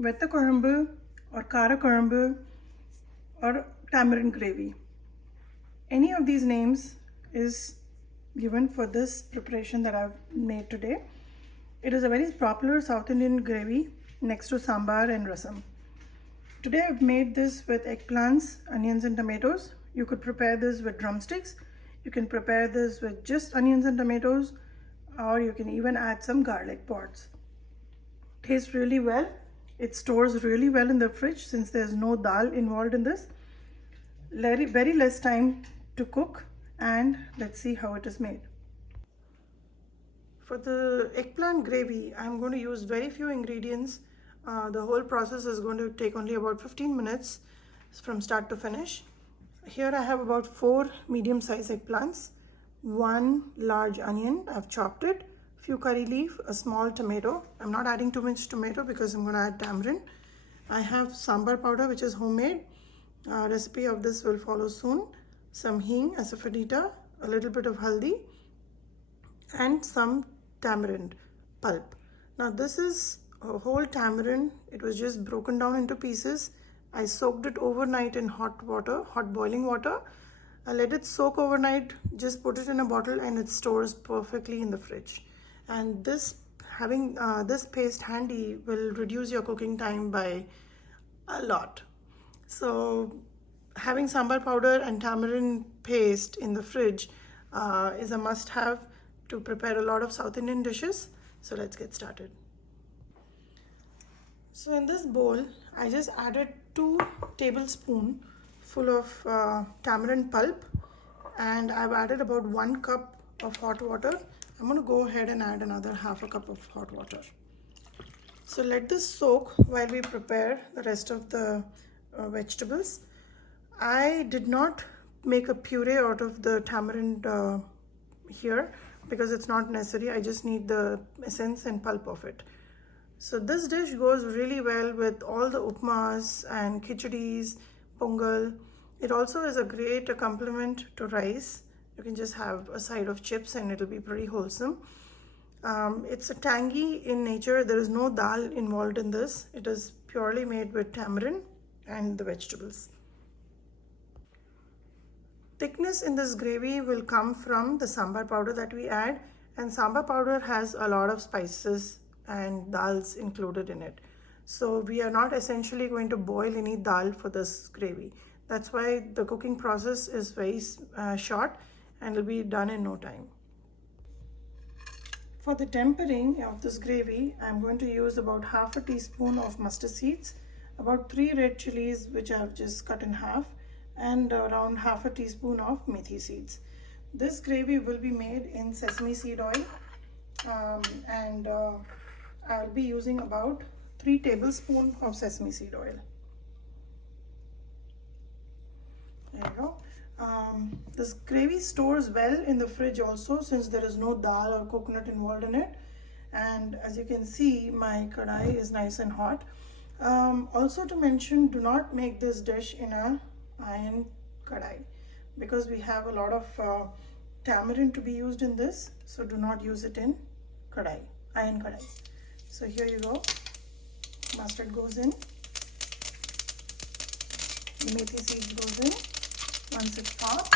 Vetha Kozhambu or Kara Kozhambu or Tamarind gravy. Any of these names is given for this preparation that I've made today. It is a very popular South Indian gravy next to Sambar and Rasam. Today I've made this with eggplants, onions and tomatoes. You could prepare this with drumsticks. You can prepare this with just onions and tomatoes, or you can even add some garlic pods. Tastes really well. It stores really well in the fridge since there's no dal involved in this. Very less time to cook, and let's see how it is made. For the eggplant gravy, I'm going to use very few ingredients. The whole process is going to take only about 15 minutes from start to finish. Here I have about 4 medium-sized eggplants, 1 large onion, I've chopped it, few curry leaf, a small tomato. I'm not adding too much tomato because I'm going to add tamarind. I have sambar powder, which is homemade. Recipe of this will follow soon. Some hing, asafoetida, a little bit of haldi, and some tamarind pulp. Now this is a whole tamarind. It was just broken down into pieces. I soaked it overnight in hot boiling water. I let it soak overnight, just put it in a bottle, and it stores perfectly in the fridge. And this, having this paste handy will reduce your cooking time by a lot. So having sambar powder and tamarind paste in the fridge is a must-have to prepare a lot of South Indian dishes. So let's get started. So in this bowl, I just added 2 tablespoons full of tamarind pulp, and I've added about 1 cup of hot water. I'm going to go ahead and add another half a cup of hot water. So let this soak while we prepare the rest of the vegetables. I did not make a puree out of the tamarind here because it's not necessary. I just need the essence and pulp of it. So this dish goes really well with all the upmas and khichadis, pongal. It also is a great accompaniment to rice. You can just have a side of chips and it'll be pretty wholesome. It's a tangy in nature. There is no dal involved in this. It is purely made with tamarind and the vegetables. Thickness in this gravy will come from the sambar powder that we add, and sambar powder has a lot of spices and dals included in it. So we are not essentially going to boil any dal for this gravy. That's why the cooking process is very short and will be done in no time. For the tempering of this gravy, I'm going to use about half a teaspoon of mustard seeds, about 3 red chilies which I've just cut in half, and around half a teaspoon of methi seeds. This gravy will be made in sesame seed oil, and I'll be using about 3 tablespoons of sesame seed oil. There you go. This gravy stores well in the fridge also, since there is no dal or coconut involved in it. And as you can see, my kadai is nice and hot. Also to mention, do not make this dish in a iron kadai because we have a lot of tamarind to be used in this. So do not use it in kadai, iron kadai. So here you go. Mustard goes in. Methi seeds goes in. Once it's hot,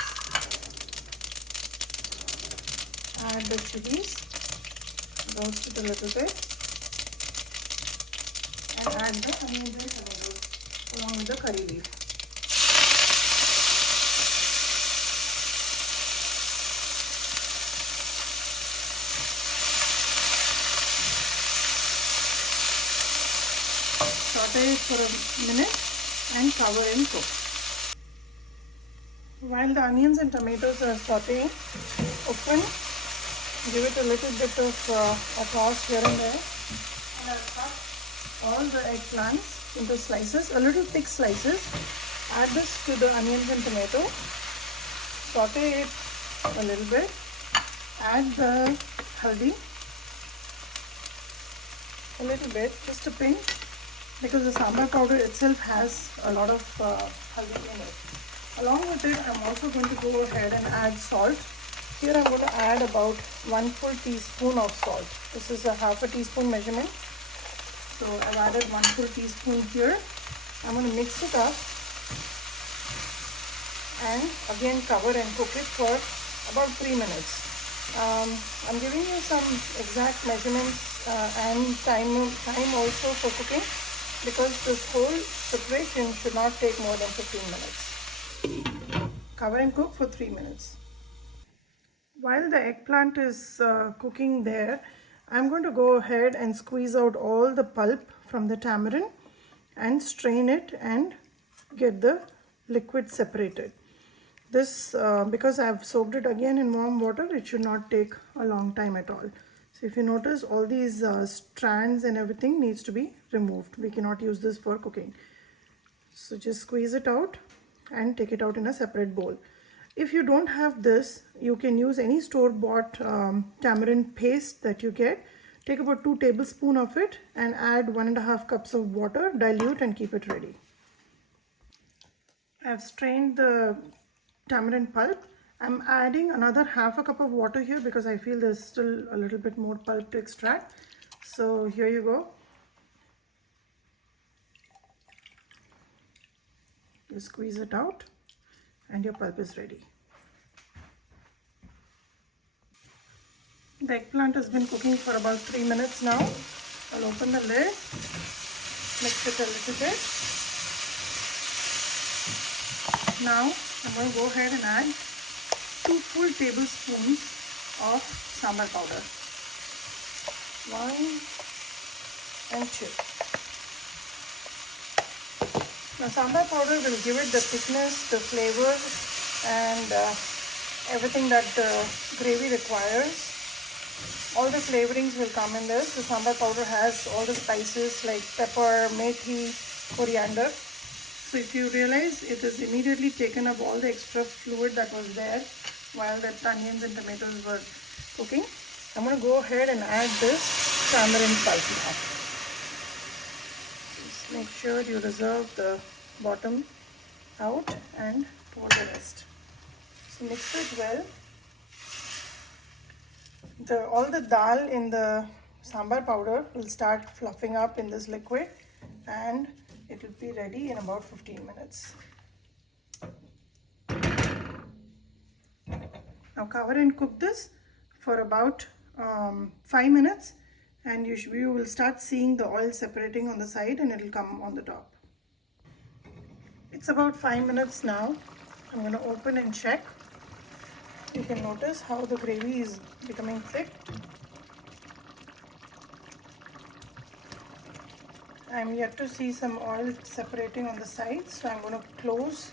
add the chilies, roast it a little bit, and add the onions and tomatoes along with the curry leaf. Saute it for a minute and cover and cook. While the onions and tomatoes are sauteing, open, give it a little bit of a toss here and there, and I'll cut all the eggplants into slices, a little thick slices. Add this to the onions and tomato, saute it a little bit, add the haldi, a little bit, just a pinch, because the sambar powder itself has a lot of haldi in it. Along with it, I'm also going to go ahead and add salt. Here I'm going to add about 1 full teaspoon of salt. This is a half a teaspoon measurement. So I've added 1 full teaspoon here. I'm going to mix it up and again cover and cook it for about 3 minutes. I'm giving you some exact measurements and time also for cooking, because this whole preparation should not take more than 15 minutes. Cover and cook for 3 minutes. While the eggplant is cooking there, I'm going to go ahead and squeeze out all the pulp from the tamarind and strain it and get the liquid separated. This, because I've soaked it again in warm water, it should not take a long time at all. So if you notice, all these strands and everything needs to be removed. We cannot use this for cooking. So just squeeze it out and take it out in a separate bowl. If you don't have this, you can use any store-bought tamarind paste that you get. Take about 2 tablespoons of it and add 1.5 cups of water, dilute and keep it ready. I've strained the tamarind pulp. I'm adding another 1/2 cup of water here because I feel there's still a little bit more pulp to extract. So here you go. You squeeze it out and your pulp is ready. The eggplant has been cooking for about 3 minutes now. I'll open the lid, mix it a little bit. Now I'm going to go ahead and add 2 full tablespoons of sambar powder. 1 and 2. Now sambar powder will give it the thickness, the flavor and everything that the gravy requires. All the flavorings will come in this. The sambar powder has all the spices like pepper, methi, coriander. So if you realize, it has immediately taken up all the extra fluid that was there while the onions and tomatoes were cooking. I'm going to go ahead and add this tamarind pulp now. Just make sure you reserve the bottom out and pour the rest. So mix it well. All the dal in the sambar powder will start fluffing up in this liquid and it will be ready in about 15 minutes. Now cover and cook this for about 5 minutes and you will start seeing the oil separating on the side and it will come on the top. It's about 5 minutes now. I'm going to open and check. You can notice how the gravy is becoming thick. I'm yet to see some oil separating on the sides, so I'm going to close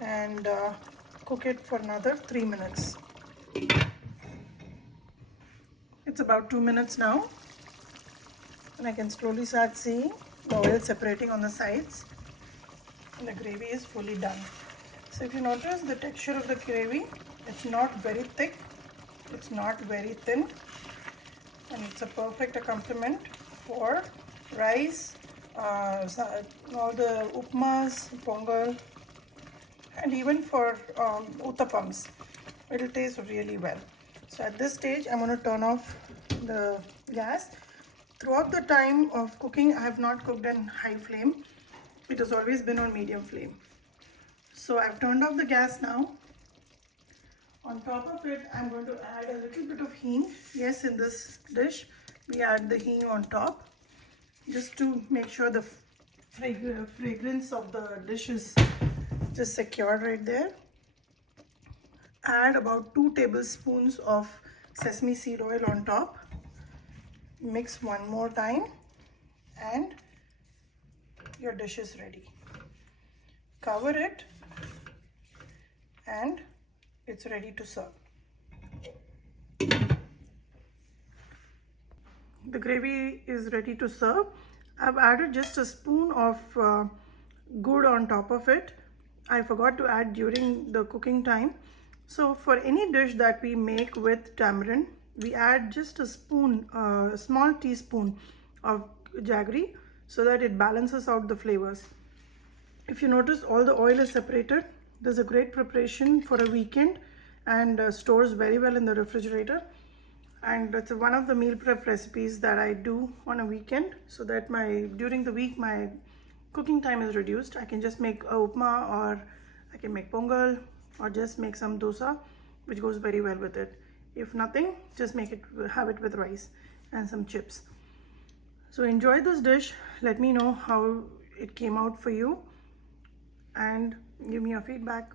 and cook it for another 3 minutes. It's about 2 minutes now and I can slowly start seeing the oil separating on the sides and the gravy is fully done. So if you notice the texture of the gravy, it's not very thick, it's not very thin, and it's a perfect accompaniment for rice, all the upmas, pongal, and even for uttapams. It will taste really well. So at this stage, I'm going to turn off the gas. Throughout the time of cooking, I have not cooked on high flame. It has always been on medium flame. So I've turned off the gas now. On top of it, I'm going to add a little bit of hing. Yes, in this dish, we add the hing on top, just to make sure the fragrance of the dish is just secured right there. Add about 2 tablespoons of sesame seed oil on top. Mix one more time and your dish is ready. Cover it and it's ready to serve. The gravy is ready to serve. I've added just a spoon of gur on top of it. I forgot to add during the cooking time. So for any dish that we make with tamarind, we add just a spoon, a small teaspoon of jaggery so that it balances out the flavors. If you notice, all the oil is separated. There's a great preparation for a weekend and stores very well in the refrigerator. and it's one of the meal prep recipes that I do on a weekend, so that during the week my cooking time is reduced. I can just make a upma, or I can make pongal, or just make some dosa, which goes very well with it. If nothing, just have it with rice and some chips. So enjoy this dish. Let me know how it came out for you and give me your feedback.